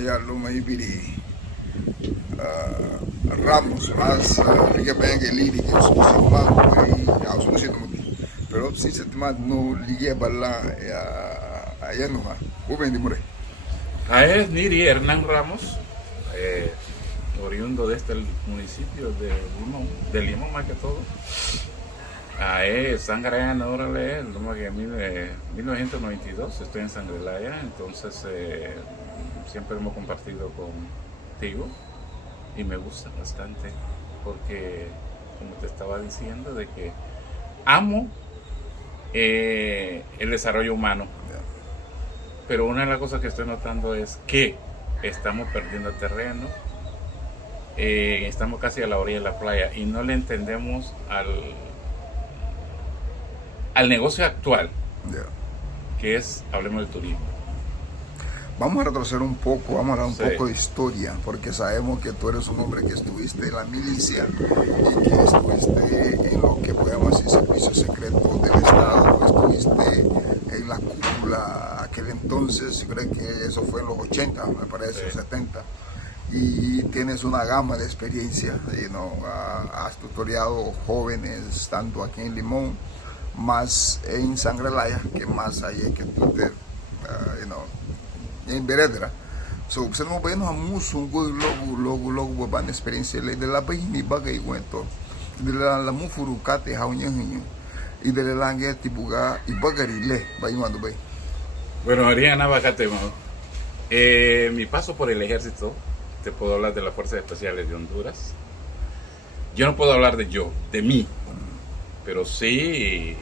maya luma ibiri Ramos mas liga bem que liri que os mago e aos não sei como pero sinceramente no liga bala ya no va o bem de more Es Niri Hernán Ramos, oriundo de este municipio de Limón más que todo. Sangrayana, órale, el número que 1992 estoy en Sangrelaya, entonces siempre hemos compartido contigo y me gusta bastante porque, como te estaba diciendo, de que amo el desarrollo humano. Pero una de las cosas que estoy notando es que estamos perdiendo terreno, estamos casi a la orilla de la playa y no le entendemos al negocio actual, que es, hablemos del turismo. Vamos a retroceder un poco, vamos a hablar un poco de historia, porque sabemos que tú eres un hombre que estuviste en la milicia y que estuviste en lo que podemos decir servicio secreto del Estado, estuviste en la cúpula aquel entonces, creo que eso fue en los 80, me parece, 70, y tienes una gama de experiencia, has tutoriado jóvenes tanto aquí en Limón, más en Sangrelaya, que más allá que tú te, em Beredra. So, você não vai no almoço, logo na experiência de lá bem me bagai aguento. De lá la mufuru kate haunyanho. Y de la langue tibuga y bagari le, vai mando bem. Bueno, María Navacate, mi paso por el ejército, te puedo hablar de las Fuerzas Especiales de Honduras. Yo no puedo hablar de mí, pero sí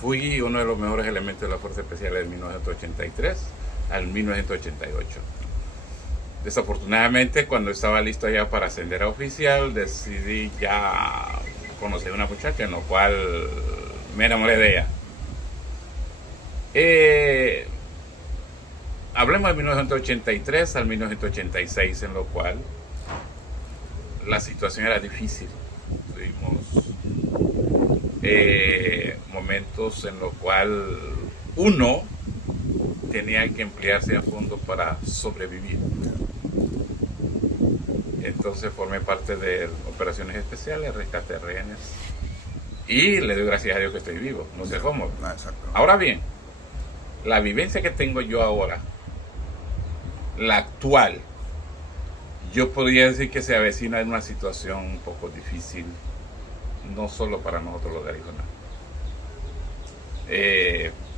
fui uno de los mejores elementos de las Fuerzas Especiales de 1983 al 1988. Desafortunadamente, cuando estaba listo ya para ascender a oficial, decidí ya conocer a una muchacha, en lo cual me enamoré de ella. Hablemos de 1983 al 1986, en lo cual la situación era difícil. Tuvimos momentos en los cuales uno tenía que emplearse a fondo para sobrevivir. Entonces formé parte de operaciones especiales, rescate de rehenes y le doy gracias a Dios que estoy vivo, no sé cómo. Ahora bien, la vivencia que tengo yo ahora, la actual, yo podría decir que se avecina en una situación un poco difícil, no solo para nosotros los de Arizona.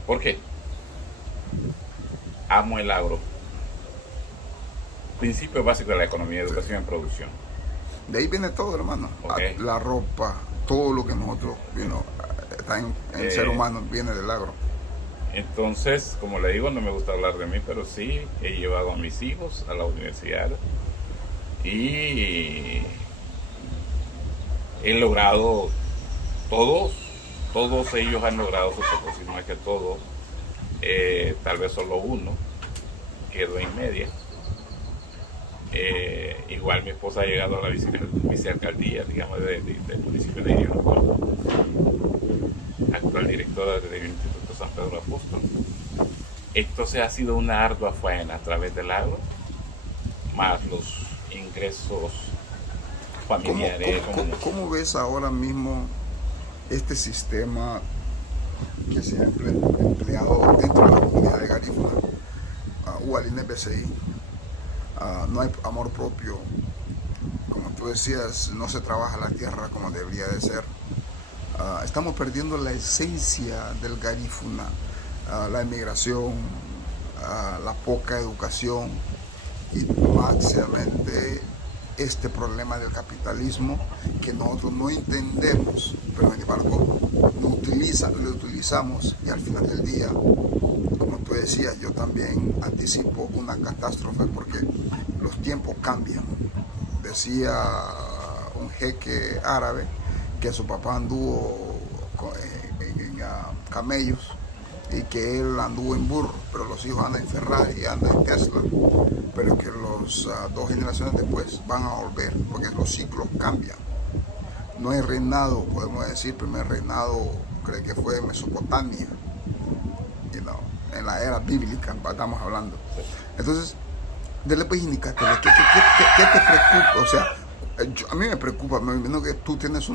¿Por qué? Amo el agro. Principio básico de la economía, educación y producción. De ahí viene todo, hermano. Okay. La ropa, todo lo que nosotros, está en el ser humano, viene del agro. Entonces, como le digo, no me gusta hablar de mí, pero sí he llevado a mis hijos a la universidad y he logrado, todos ellos han logrado su propósito, más que todo, tal vez solo uno quedó en media. Igual mi esposa ha llegado a la vicealcaldía, digamos, del municipio de Iriano, actual directora del Instituto San Pedro Apóstol. Entonces ha sido una ardua faena a través del agro, más los ingresos familiares. ¿Cómo ves ahora mismo este sistema que se ha empleado dentro de la comunidad de Garífuna? Ualine BCI. No hay amor propio, como tú decías, no se trabaja la tierra como debería de ser. Estamos perdiendo la esencia del Garífuna, la emigración, la poca educación y máximamente este problema del capitalismo que nosotros no entendemos, pero sin embargo lo utilizamos y al final del día, como tú decías, yo también anticipo una catástrofe porque los tiempos cambian. Decía un jeque árabe que su papá anduvo en camellos y que él anduvo en burro, pero los hijos andan en Ferrari, andan en Tesla, pero que los dos generaciones después van a volver porque los ciclos cambian. No hay reinado, podemos decir, primer reinado creo que fue en en la era bíblica, estamos hablando. Entonces, Dele pues indicatele, ¿qué te preocupa? O sea, a mí me preocupa, me imagino que tú tienes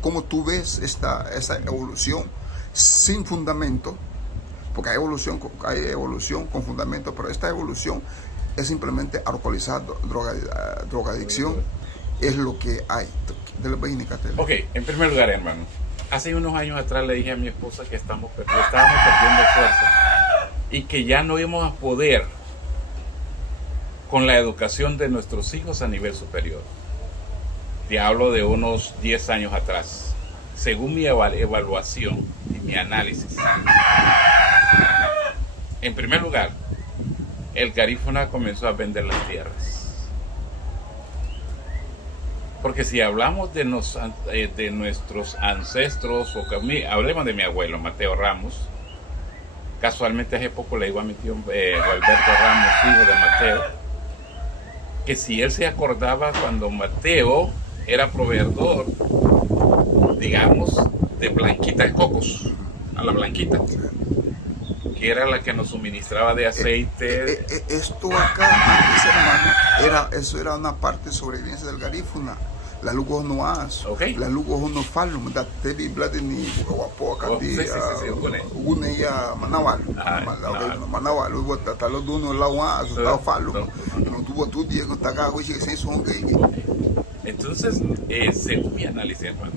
¿cómo tú ves esa evolución sin fundamento? Porque hay evolución con fundamento, pero esta evolución es simplemente alcoholizado, drogadicción, es lo que hay. Dele pues indicatele. Ok, en primer lugar, hermano, hace unos años atrás le dije a mi esposa que estábamos perdiendo fuerza y que ya no íbamos a poder con la educación de nuestros hijos a nivel superior. Te hablo de unos 10 años atrás, según mi evaluación y mi análisis. En primer lugar, el Garífuna comenzó a vender las tierras. Porque si hablamos de nuestros ancestros, hablemos de mi abuelo, Mateo Ramos. Casualmente hace poco le iba a mi tío Alberto Ramos, hijo de Mateo, que si él se acordaba cuando Mateo era proveedor, digamos, de Blanquita de Cocos, a la Blanquita, que era la que nos suministraba de aceite. Esto acá, antes, hermano, eso era una parte de sobrevivencia del Garífuna. La lugo no as, la lugo no falum, da tebi bladeni wapo akati, une ya manawal, manawal, lugo tatalo duno la was, ta falum, no tuvo tu Diego taga wichi se son que. Entonces, según mi análisis, hermano,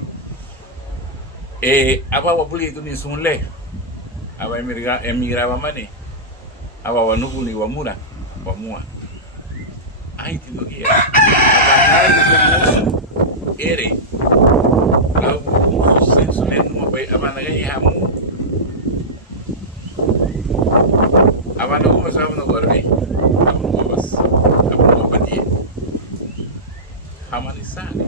abawa puli tu ni sunle, aba emigraba mane, abawa nugu ni wamura, wamua. Ay, tino que ere algo senso nenhuma bai abana ganhei hamu abana como sabe no gorbe abana badia hamanisani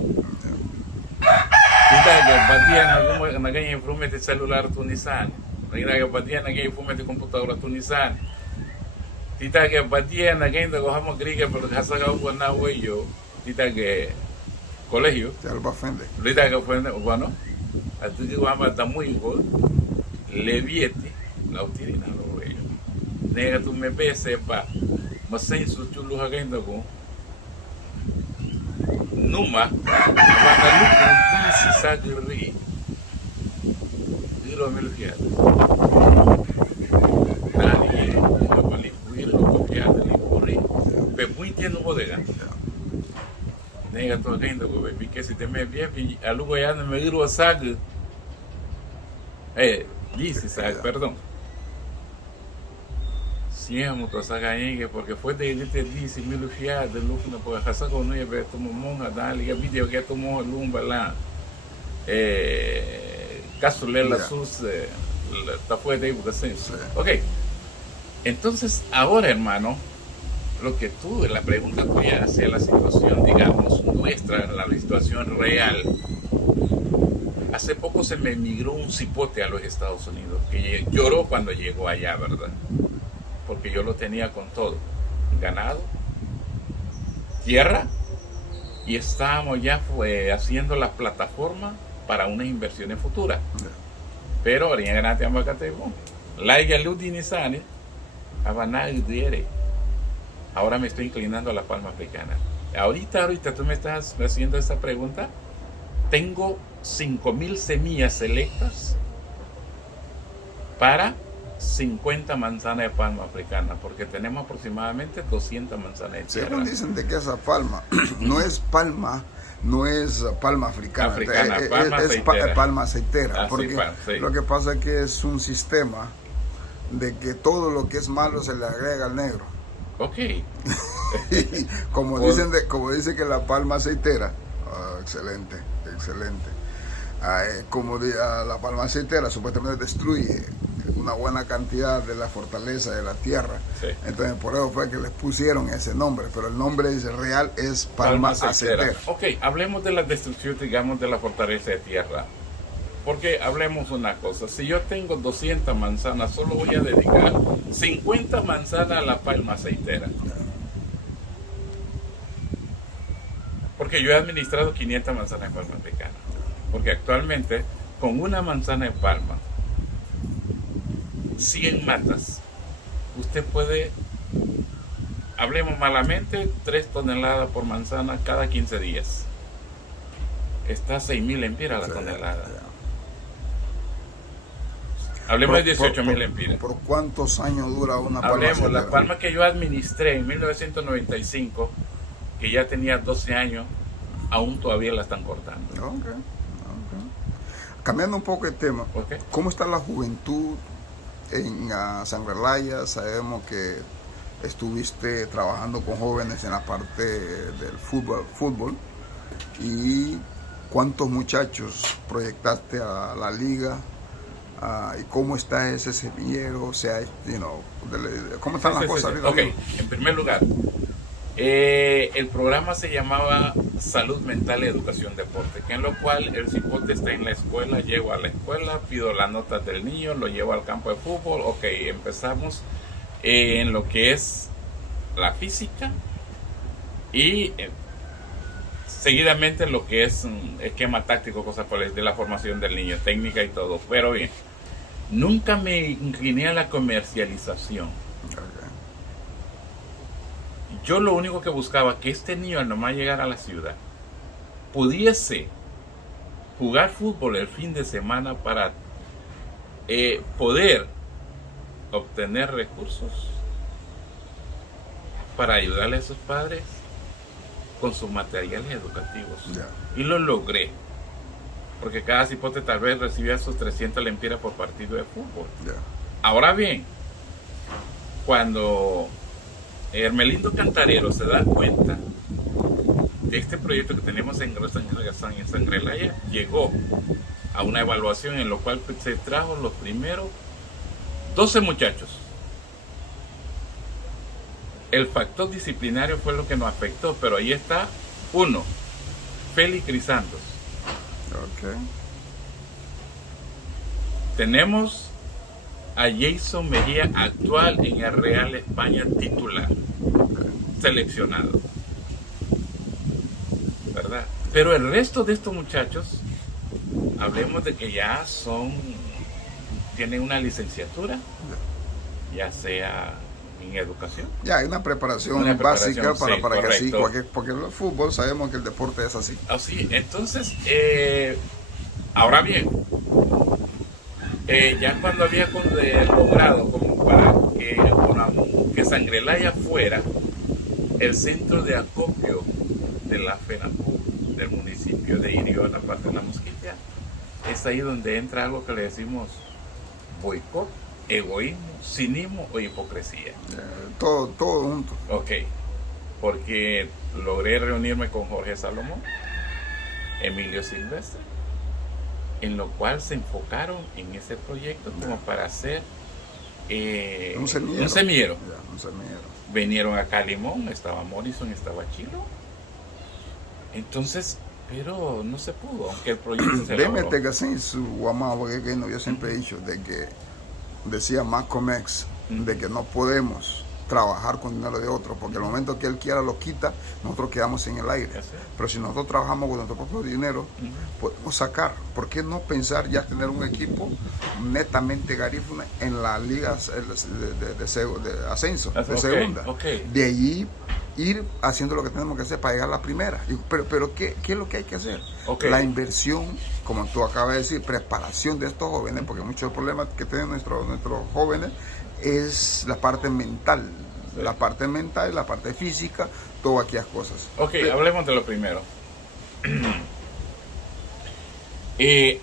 kita ga badia na ganhei fume de celular tunisani na ga badia na ganhei fume de computadora tunisani kita ga badia na ganhei da hama griga por hasaga wana hoyo kita ga colegio. Ahorita que fue, bueno, a tu digo, ama está muy igual, le viete, la utilina lo veo. Nega tu me pese pa, mas sem su chulo hagendo con numa, abana lupo, dulce sagri, diro me lo fiat. Nadie, no vale, puiro, copiado, limporri, pero muy tiene bodega. Nega to agenda go baby que si te me bien a luego ya no me digo sag dice sag perdón si es mucho saga ahí porque fue de este dice mil fiar de luz no puede hacer con no ya ve tu monja dale ya video que tomó lumba la caso le la sus está fue de senso. Okay, entonces ahora, hermano, lo que tú, la pregunta tuya hacia la situación, digamos, nuestra, la situación real. Hace poco se me emigró un cipote a los Estados Unidos, que lloró cuando llegó allá, ¿verdad? Porque yo lo tenía con todo, ganado, tierra, y estábamos ya haciendo la plataforma para unas inversiones futuras. Pero, ahora ganate a Macatebo, la luz de Nissan, ahora me estoy inclinando a la palma africana. Ahorita tú me estás haciendo esta pregunta. Tengo 5,000 semillas selectas para 50 manzanas de palma africana, porque tenemos aproximadamente 200 manzanas de tierra. Según dicen de que esa palma no es palma africana, es palma aceitera, porque lo que pasa es que es un sistema de que todo lo que es malo se le agrega al negro. Ok. como dice que la palma aceitera, excelente. Como la palma aceitera supuestamente destruye una buena cantidad de la fortaleza de la tierra. Sí. Entonces por eso fue que les pusieron ese nombre, pero el nombre real es palma aceitera. Ok, hablemos de la destrucción, digamos, de la fortaleza de tierra. Porque hablemos una cosa, si yo tengo 200 manzanas, solo voy a dedicar 50 manzanas a la palma aceitera. Porque yo he administrado 500 manzanas de palma africana. Porque actualmente, con una manzana de palma, 100 matas, usted puede hablemos malamente, 3 toneladas por manzana cada 15 días. Está 6.000 lempiras la tonelada. Hablemos de 18.000 lempiras. ¿Por cuántos años dura una palma? Hablemos, la palma que yo administré en 1995, que ya tenía 12 años, aún todavía la están cortando. Okay. Cambiando un poco el tema, ¿cómo está la juventud en Sangre Laya? Sabemos que estuviste trabajando con jóvenes en la parte del fútbol y ¿cuántos muchachos proyectaste a la liga? ¿Y cómo está ese semillero? O sea, ¿cómo están las cosas? Ok, en primer lugar, el programa se llamaba Salud Mental y Educación Deporte, que en lo cual el cipote está en la escuela, llego a la escuela, pido las notas del niño, lo llevo al campo de fútbol. Ok, empezamos en lo que es la física y seguidamente lo que es esquema táctico, cosas por el de la formación del niño, técnica y todo. Pero bien, nunca me incliné a la comercialización. Yo lo único que buscaba que este niño al nomás llegar a la ciudad pudiese jugar fútbol el fin de semana para poder obtener recursos para ayudarle a sus padres con sus materiales educativos. Y lo logré, porque cada cipote tal vez recibía sus 300 lempiras por partido de fútbol. Ahora bien, cuando Hermelindo Cantarero se da cuenta de este proyecto que tenemos en Sangre Laya, llegó a una evaluación en lo cual se trajo los primeros 12 muchachos. El factor disciplinario fue lo que nos afectó, pero ahí está uno, Félix Crisandos. Tenemos a Jason Mejía, actual en el Real España, titular, seleccionado, ¿verdad? Pero el resto de estos muchachos, hablemos de que ya tienen una licenciatura, ya sea en educación. Ya hay una preparación básica para que así, porque el fútbol sabemos que el deporte es así. Así, entonces, ahora bien, ya cuando había logrado como para que Sangre Laya fuera el centro de acopio de la FENAPU del municipio de Irió, en la parte de la Mosquilla, es ahí donde entra algo que le decimos boicot, egoísmo, cinismo o hipocresía. Todo junto. Ok, porque logré reunirme con Jorge Salomón, Emilio Silvestre, en lo cual se enfocaron en ese proyecto como para hacer un semillero. Vinieron acá a Limón, estaba Morrison, estaba Chilo. Entonces, pero no se pudo, aunque el proyecto se logró. Que así su guamá, porque yo siempre he dicho de que decía Malcolm X, de que no podemos trabajar con dinero de otro, porque el momento que él quiera lo quita, nosotros quedamos en el aire. Pero si nosotros trabajamos con nuestro propio dinero, podemos sacar. ¿Por qué no pensar ya tener un equipo netamente garífuna en la liga de ascenso, de segunda? De allí ir haciendo lo que tenemos que hacer para llegar a la primera. Pero ¿qué es lo que hay que hacer? La inversión, como tú acabas de decir, preparación de estos jóvenes, porque muchos problemas que tienen nuestros jóvenes es la parte mental, la parte mental, la parte física, todas aquellas cosas. Hablemos de lo primero.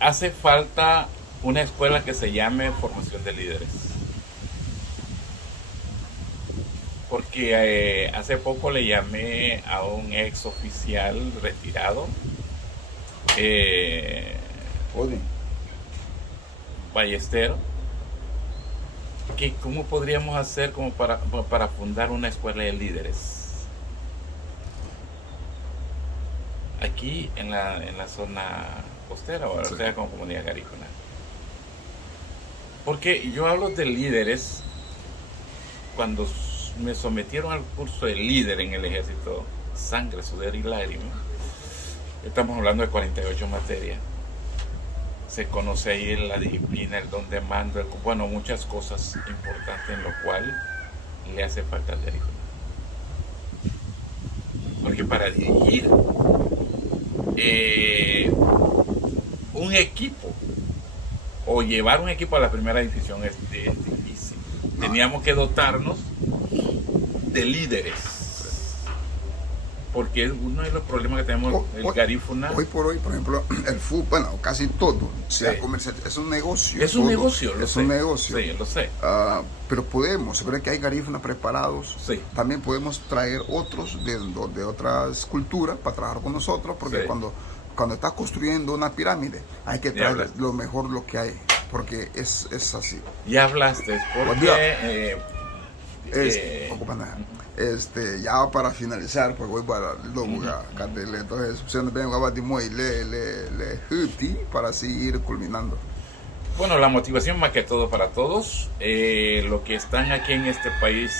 Hace falta una escuela que se llame Formación de Líderes. Porque hace poco le llamé a un ex oficial retirado, Ballestero, que cómo podríamos hacer como para fundar una escuela de líderes aquí en la zona costera, o sea, como comunidad garífuna. Porque yo hablo de líderes cuando me sometieron al curso de líder en el ejército, sangre, sudor y lágrimas. Estamos hablando de 48 materias. Se conoce ahí la disciplina, el don de mando, muchas cosas importantes en lo cual le hace falta al garífuna. Porque para dirigir un equipo o llevar un equipo a la primera división es difícil. Teníamos que dotarnos de líderes. Porque uno de los problemas que tenemos el Garífuna. Hoy por hoy, por ejemplo, el fútbol, bueno, casi todo se ha comercializado. Es un negocio. Es un negocio, es un negocio. Sí, lo sé. Pero podemos, se cree que hay garífunas preparados. Sí. También podemos traer otros de otras culturas para trabajar con nosotros, porque cuando estás construyendo una pirámide, hay que traer lo mejor lo que hay, porque es así. Ya hablaste, porque... ya para finalizar, pues voy para entonces se nos ven para así ir culminando. Bueno, la motivación más que todo para todos, los que están aquí en este país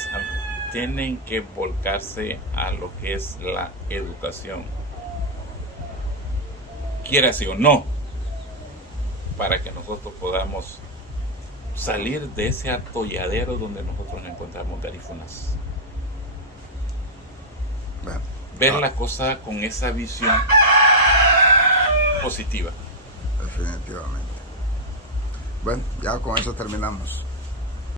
tienen que volcarse a lo que es la educación, quiera sí o no, para que nosotros podamos salir de ese atolladero donde nosotros nos encontramos garífunas. Ver la cosa con esa visión positiva. Definitivamente. Bueno, ya con eso terminamos.